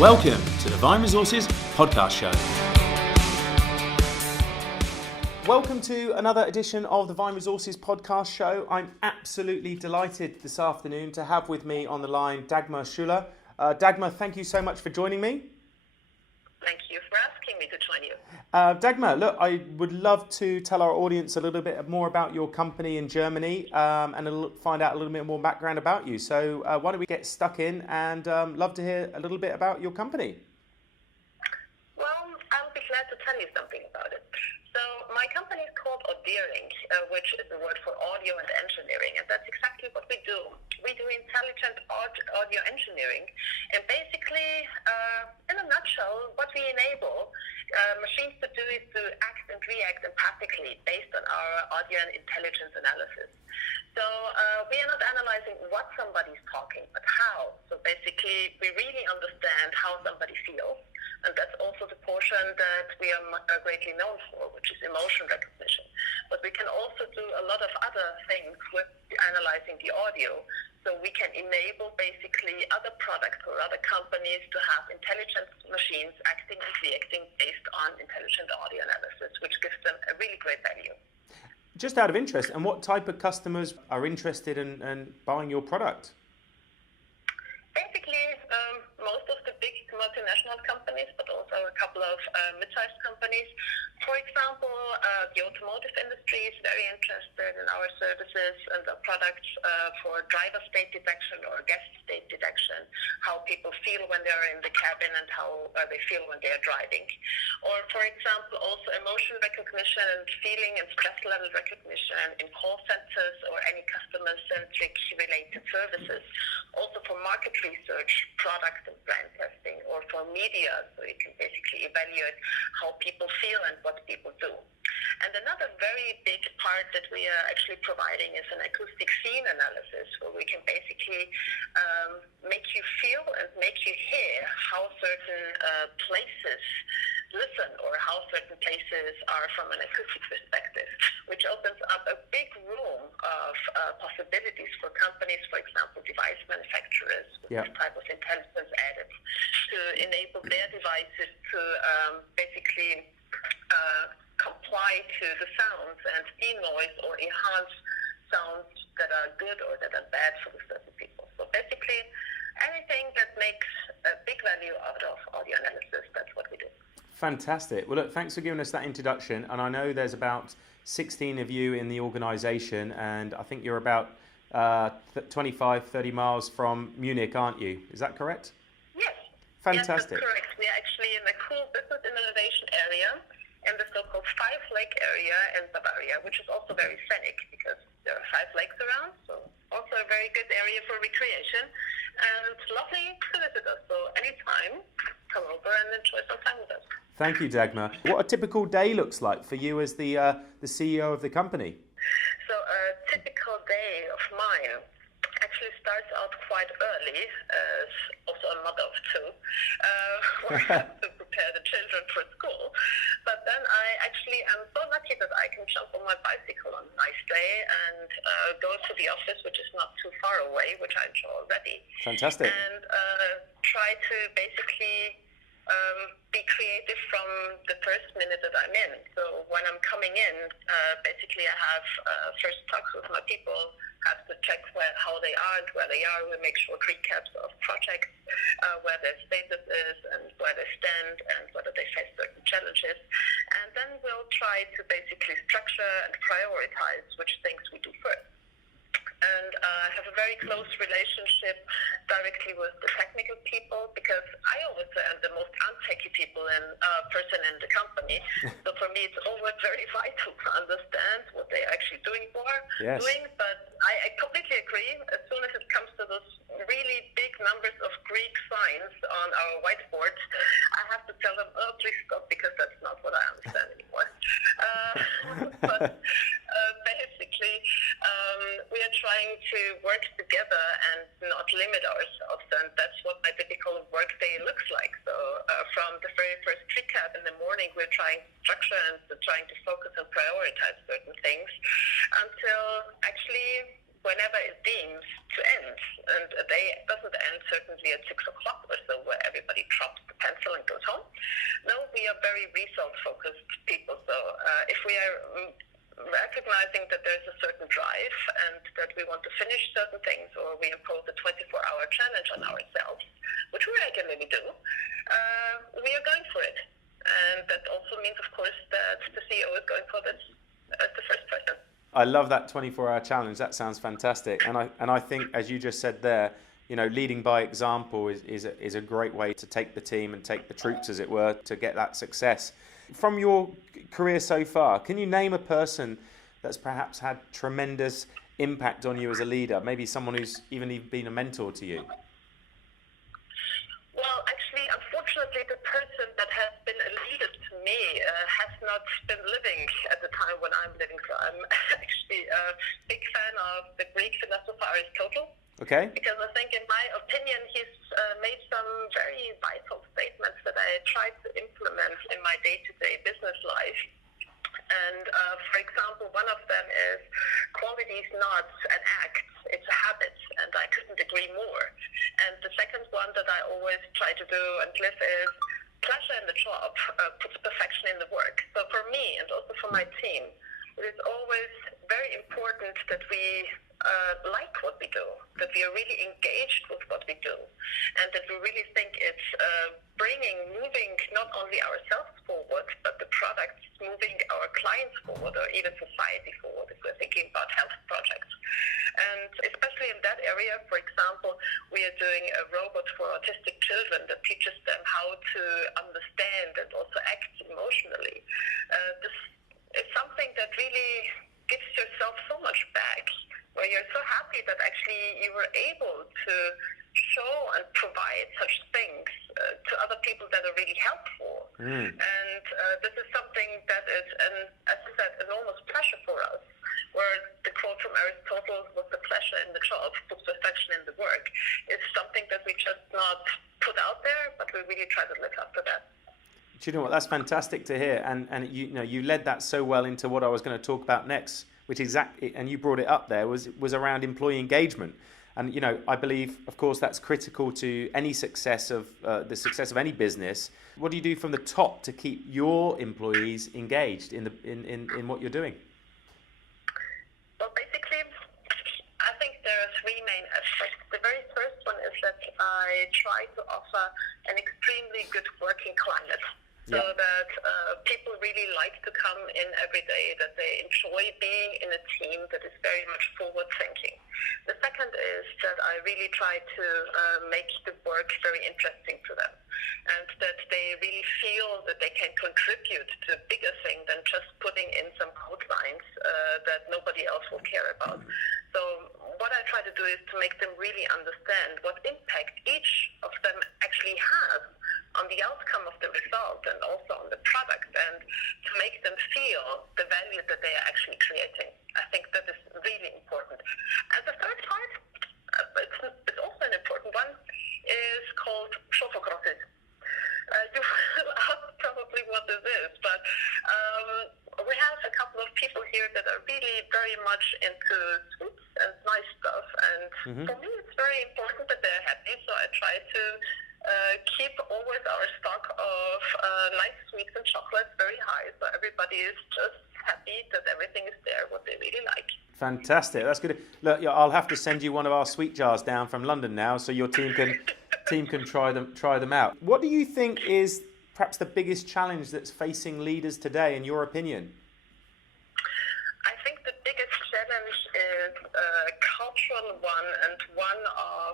Welcome to the Vine Resources podcast show. Welcome to another edition of the Vine Resources podcast show. I'm absolutely delighted this afternoon to have with me on the line Dagmar Schuller. Dagmar, thank you so much for joining me. Thank you for asking me to join you. Dagmar, look, I would love to tell our audience a little bit more about your company in Germany and find out a little bit more background about you. So why don't we get stuck in and love to hear a little bit about your company. Well, I'll be glad to tell you something about it. So my company is called audEERING, which is the word for audio and engineering, and that's exactly what we do. We do intelligent audio engineering, and basically, in a nutshell, what we enable machines to do is to act and react empathically based on our audio and intelligence analysis. So we are not analyzing what somebody's talking, but how. So basically, we really understand how somebody feels. And that's also the portion that we are greatly known for, which is emotion recognition. But we can also do a lot of other things with analyzing the audio. So we can enable basically other products or other companies to have intelligent machines acting and reacting based on intelligent audio analysis, which gives them a really great value. Just out of interest, and what type of customers are interested in buying your product? Basically, most of the big multinational companies, but also a couple of mid-sized companies. For example, the automotive industry is very interested in our services and the products for driver state detection or guest state detection, how people feel when they're in the cabin and how they feel when they're driving. Or, for example, also emotion recognition and feeling and stress level recognition in call centers or any customer-centric related services. Also for market research, product and brand testing, or for media, so you can basically evaluate how people feel and what people do. And another very big part that we are actually providing is an acoustic scene analysis, where we can basically make you feel and make you hear how certain places listen or how certain places are from an acoustic perspective, which opens up a big room of possibilities for companies, for example, device manufacturers with this type of intelligence added to enable their devices to basically comply to the sounds and denoise or enhance sounds that are good or that are bad for the certain people. So basically, anything that makes a big value out of audio analysis, that's what we do. Fantastic. Well, look, thanks for giving us that introduction. And I know there's about 16 of you in the organisation, and I think you're about 25, 30 miles from Munich, aren't you? Is that correct? Yes. Fantastic. Yes, that's correct. We're actually in the cool business innovation area in the so-called Five Lake area in Bavaria, which is also very scenic because there are 5 lakes around, so also a very good area for recreation. And it's lovely to visit us, so anytime, come over and enjoy some time with us. Thank you, Dagmar. What a typical day looks like for you as the CEO of the company? So a typical day of mine actually starts out quite early, as also a mother of 2, where I have to prepare the children for school. But then I actually am so lucky that I can jump on my bicycle on a nice day and go to the office, which is not too far away, which I enjoy already. Fantastic. And try to basically be creative from the first minute that I'm in. So when I'm coming in, basically I have first talks with my people, have to check how they are and where they are. We make short recaps of projects, where their status is and where they stand and whether they face certain challenges. And then we'll try to basically structure and prioritize which things we do first. And have a very close relationship directly with the technical people, because I always say I'm the most untechy person in the company. So for me, it's always very vital to understand what they're actually doing. But I completely agree. As soon as it comes to those really big numbers of Greek signs on our whiteboards, I have to tell them, oh, please stop, because that's not what I understand anymore. But basically, we are trying to work together and not limit ourselves, and that's what my typical workday looks like. So from the very first recap in the morning, we're trying to structure and trying to focus and prioritize certain things until actually whenever it deems to end. And a day doesn't end certainly at 6 o'clock or so, where everybody drops the pencil and goes home. No, we are very result-focused people. So if we are recognizing that there's a certain drive and that we want to finish certain things, or we impose a 24-hour challenge on ourselves, which we regularly do, we are going for it. And that also means, of course, that the CEO is going for this as the first person. I love that 24-hour challenge. That sounds fantastic. And I think, as you just said there, leading by example is a great way to take the team and take the troops, as it were, to get that success. From your career so far, can you name a person that's perhaps had tremendous impact on you as a leader? Maybe someone who's even been a mentor to you? Well, actually, unfortunately, the person that has been a leader to me has not been living at the time when I'm living. So I'm actually a big fan of the Greek philosopher Aristotle. Okay. Because I think, in my opinion, he's made some very vital statements that I try to implement in my day-to-day business life. And for example, one of them is quality is not an act, it's a habit, and I couldn't agree more. And the second one that I always try to do and live is pleasure in the job puts perfection in the work. So for me and also for my team, it is always very important that we like what we do, that we are really engaged with what we do, and that we really think it's moving not only ourselves forward, but the products moving our clients forward, or even society forward, if we're thinking about health projects. And especially in that area, for example, we are doing a robot for autistic children that teaches them how to understand and also act emotionally. This is something that really gives yourself so much back, where you're so happy that actually you were able to show and provide such things to other people that are really helpful. And this is something that is, as I said, enormous pleasure for us, where the quote from Aristotle was the pleasure in the job, puts perfection in the work, is something that we just not put out there, but we really try to live up to that. Do you know what? That's fantastic to hear. And you led that so well into what I was going to talk about next, which exactly, and you brought it up there, was around employee engagement. And I believe, of course, that's critical to any success of the success of any business. What do you do from the top to keep your employees engaged in what you're doing? Well, basically, I think there are three main aspects. The very first one is that I try to offer an extremely good working climate. So that people really like to come in every day, that they enjoy being in a team that is very much forward-thinking. The second is that I really try to make the work very interesting to them, and that they really feel that they can contribute to a bigger thing than just putting in some code lines that nobody else will care about. So what I try to do is to make them really understand what impact each of them actually has on the outcome of the result and also on the product, and to make them feel the value that they are actually creating. I think that is really important. And the third part, it's also an important one, is called sofocracy. You will ask probably what this is, but we have a couple of people here that are really very much into sweets and nice stuff, and for me it's very important that they're happy, so I try to keep always our stock of nice sweets and chocolates very high, so everybody is just happy that everything is there, what they really like. Fantastic, that's good. Look, I'll have to send you one of our sweet jars down from London now, so your team can try them out. What do you think is perhaps the biggest challenge that's facing leaders today, in your opinion? I think the biggest challenge is a cultural one, and one of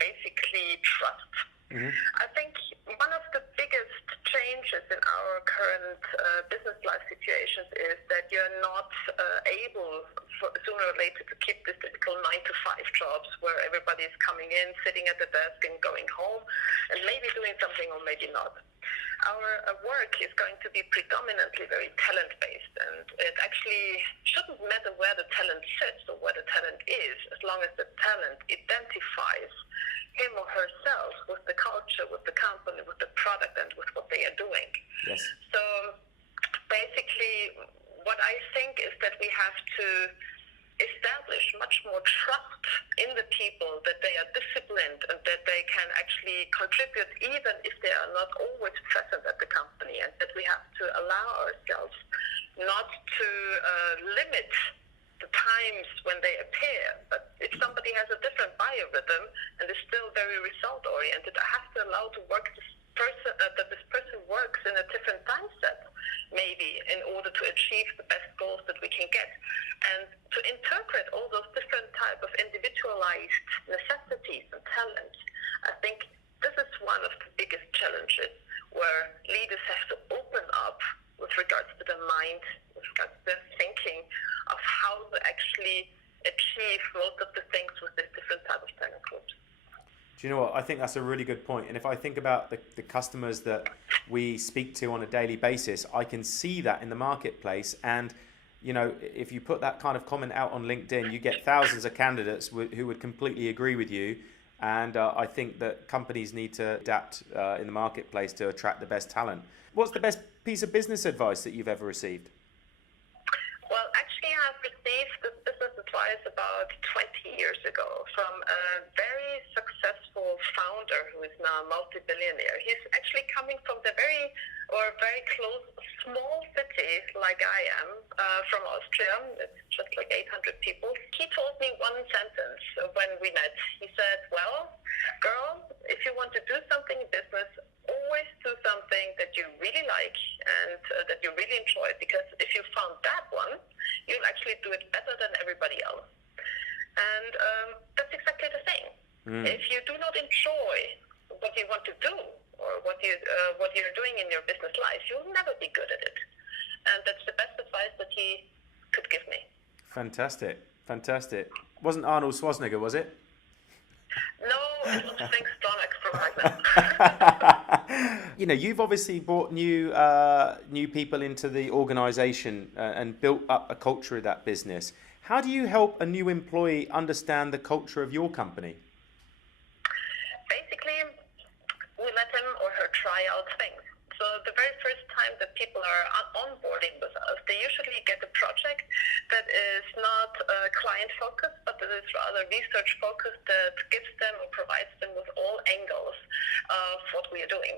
basically trust. I think one of the biggest changes in our current business life situations is that you're not able, sooner or later, to keep this typical 9-to-5 jobs where everybody is coming in, sitting at the desk and going home, and maybe doing something or maybe not. Our work is going to be predominantly very talent-based, and it actually shouldn't matter where the talent sits or where the talent is, as long as the talent identifies him or herself with the culture, with the company, with the product, and with what they are doing. Yes. So basically, what I think is that we have to establish much more trust in the people, that they are disciplined and that they can actually contribute even if they are not always present at the company, and that we have to allow ourselves not to limit the times when they appear. But if somebody has a different biorhythm and is still very result oriented, I have to allow to work this person that this person works in a different time set, maybe, in order to achieve the best goals that we can get. And to interpret all those different type of individualized necessities and talents, I think this is one of the biggest challenges where leaders have to open up with regards to their mind, with regards to their thinking of how to actually achieve most of the things with this different type of talent groups. Do you know what? I think that's a really good point. And if I think about the customers that we speak to on a daily basis, I can see that in the marketplace. And, you know, if you put that kind of comment out on LinkedIn, you get thousands of candidates who would completely agree with you. And I think that companies need to adapt in the marketplace to attract the best talent. What's the best piece of business advice that you've ever received? Well, actually, I've received this business advice about 20 years ago from a very successful founder who is now a multi-billionaire. He's actually coming from the very close, small city like I am, from Austria. It's just like 800 people. He told me one sentence when we met. He said, well, girl, if you want to do something in business, always do something that you really like and that you really enjoy, because if you found that one, you'll actually do it better than everybody else. And that's exactly the thing. If you do not enjoy what you want to do or what you're doing in your business life, you'll never be good at it. And that's the best advice that he could give me. Fantastic. Wasn't Arnold Schwarzenegger, was it? No, it was Frank Stronach from Magna. You know, you've obviously brought new people into the organisation and built up a culture of that business. How do you help a new employee understand the culture of your company? Basically, we let him or her try out things. So the very first time that people are onboarding with us, they usually get a project that is not client-focused, but that is rather research-focused, that gives them or provides them with all angles of what we are doing,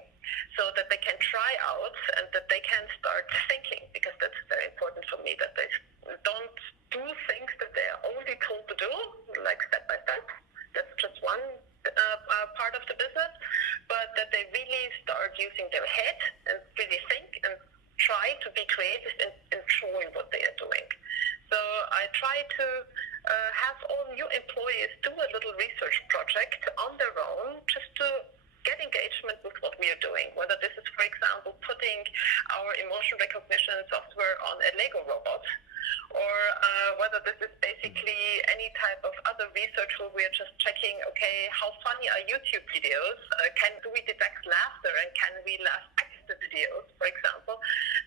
so that they can try out and that they can start thinking, because that's very important for me, that they don't do things that they are only told to do, like step by step. That's just one part of the business, but that they really start using their head and really think and try to be creative and enjoy what they are doing. So I try to have all new employees do a little research project on their own, just to get engagement with what we are doing, whether this is, for example, putting our emotion recognition software on a Lego robot, or whether this is basically any type of other research where we are just checking, okay, how funny are YouTube videos? Do we detect laughter, and can we laugh at the videos, for example?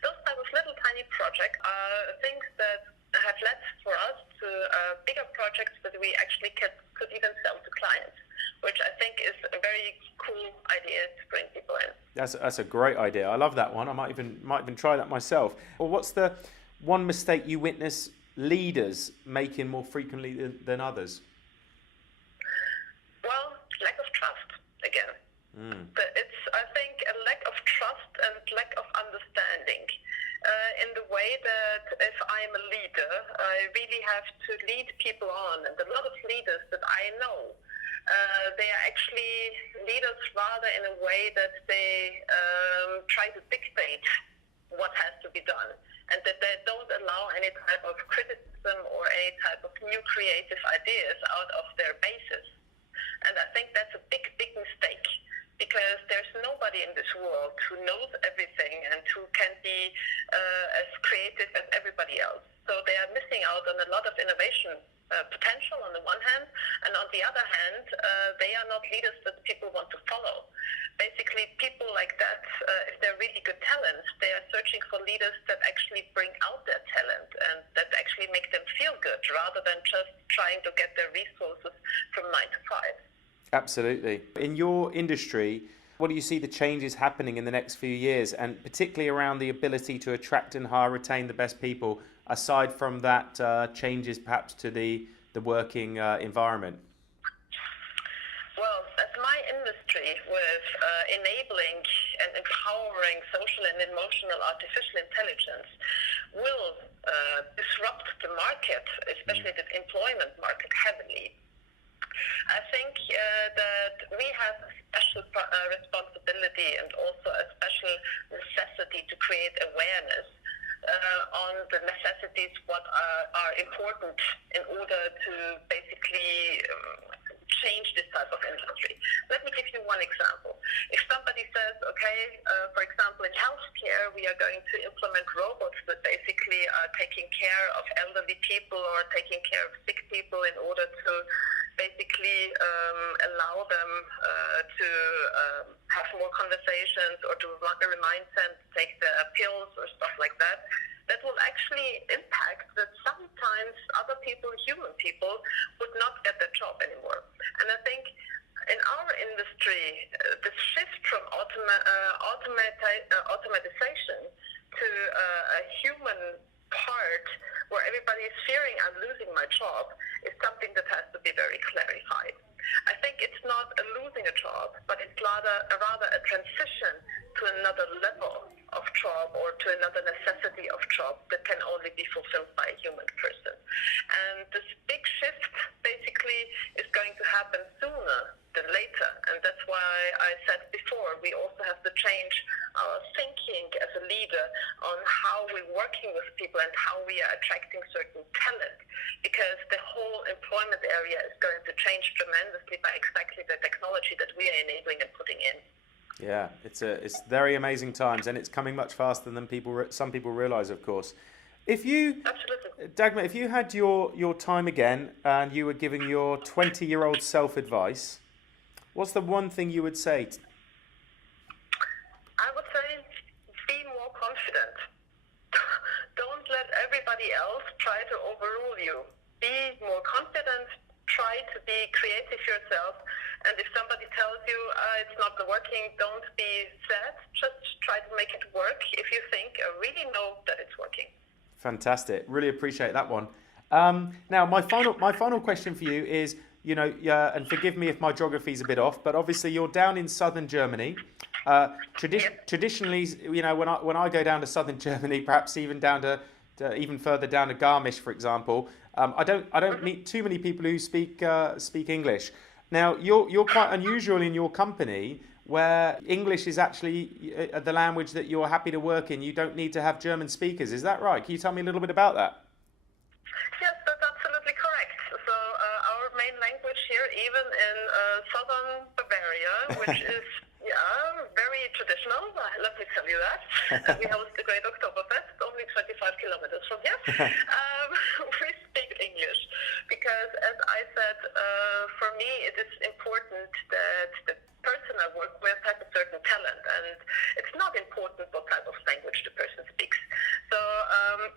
Those type of little tiny projects are things that have led for us to bigger projects that we actually could even sell to clients, which I think is a very cool idea to bring people in. That's a great idea. I love that one. I might even try that myself. Well, what's the one mistake you witness leaders making more frequently than others? Well, lack of trust again. It's, I think, a lack of trust and lack of understanding. In the way that if I'm a leader, I really have to lead people on. And a lot of leaders that I know, they are actually leaders rather in a way that they try to dictate what has to be done, and that they don't allow any type of criticism or any type of new creative ideas out of their basis. And I think that's a big, big mistake, because there's nobody in this world who knows everything and who can be as creative as everybody else. So they are missing out on a lot of innovation potential on the one hand, and on the other hand, they are not leaders that people want to follow. Basically, people like that, if they're really good talents, they are searching for leaders that actually bring out their talent and that actually make them feel good, rather than just trying to get their resources from 9 to 5. Absolutely. In your industry, what do you see the changes happening in the next few years, and particularly around the ability to attract and hire, retain the best people? aside from that, changes perhaps to the working environment? Well, as my industry with enabling and empowering social and emotional artificial intelligence will disrupt the market, especially the employment market, heavily. I think that we have a special responsibility and also a special necessity to create awareness on the necessities what are important in order to basically change this type of industry. Let me give you one example. If somebody says, okay, for example, in healthcare, we are going to implement robots that basically are taking care of elderly people or taking care of sick people in order to basically allow them to have more conversations or to remind them to take the pills or stuff like that, that will actually impact that sometimes other people, human people, would not get their job anymore. And I think in our industry, the shift from automatization to a human part where everybody is fearing I'm losing my job is something that has to be very clarified. I think it's not a losing a job, but it's rather a transition to another level of job or to another necessity of job that can only be fulfilled by a human person. And this big shift basically is going to happen sooner than later. And that's why I said before, we also have to change our thinking as a leader on how we're working with people and how we are attracting certain talent, because the whole employment area is going to change tremendously by exactly the technology that we are enabling and putting in. Yeah, it's very amazing times, and it's coming much faster than some people realize, of course. Absolutely. Dagmar, if you had your time again and you were giving your 20-year-old self advice, what's the one thing you would say? I would say be more confident. Don't let everybody else try to overrule you. Be more confident. Try to be creative yourself. And if somebody tells you it's not working, don't be sad. Just try to make it work if you think or really know that it's working. Fantastic. Really appreciate that one. Now, my final question for you is, and forgive me if my geography is a bit off, but obviously you're down in southern Germany. Traditionally, when I go down to southern Germany, perhaps even down to even further down to Garmisch, for example, I don't meet too many people who speak English. Now, you're quite unusual in your company, where English is actually the language that you're happy to work in. You don't need to have German speakers. Is that right? Can you tell me a little bit about that? Yes, that's absolutely correct. So our main language here, even in southern Bavaria, which is very traditional, let me tell you that. We host the Great Oktoberfest, only 25 kilometers from here. We speak English because, as I said, for me it is important that the person I work with has a certain talent, and it's not important what type of language the person speaks. So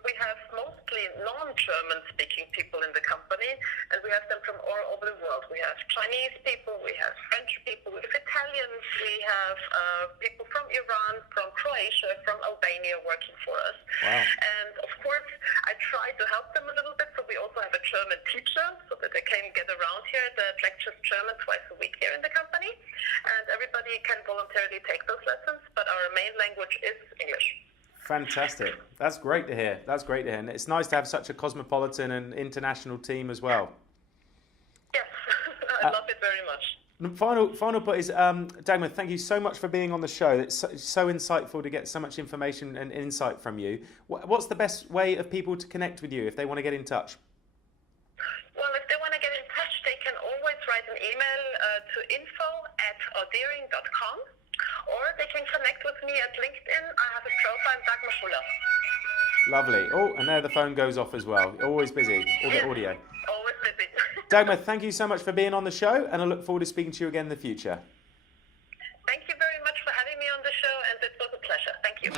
we have mostly non-German speaking people in the company, and we have them from all over the world. We have Chinese people, we have French people, we have Italians, we have people from Iran, from Croatia, from Albania working for us. Wow. And of course, I try to help them a little bit, so we also have a German teacher so that they can get around here that lectures German twice a week here in the company. And everybody can voluntarily take those lessons, but our main language is English. Fantastic. That's great to hear. And it's nice to have such a cosmopolitan and international team as well. Yes, I love it very much. The final point is, Dagmar, thank you so much for being on the show. It's so insightful to get so much information and insight from you. What's the best way of people to connect with you if they want to get in touch? Well, if they want to get in touch, they can always write an email to info@audEERING.com, or they can connect with me at LinkedIn. I have a profile, Dagmar Schuller. Lovely. Oh, and there the phone goes off as well. Always busy. All the audio. Always busy. Dagmar, thank you so much for being on the show, and I look forward to speaking to you again in the future. Thank you very much for having me on the show, and it was a pleasure. Thank you.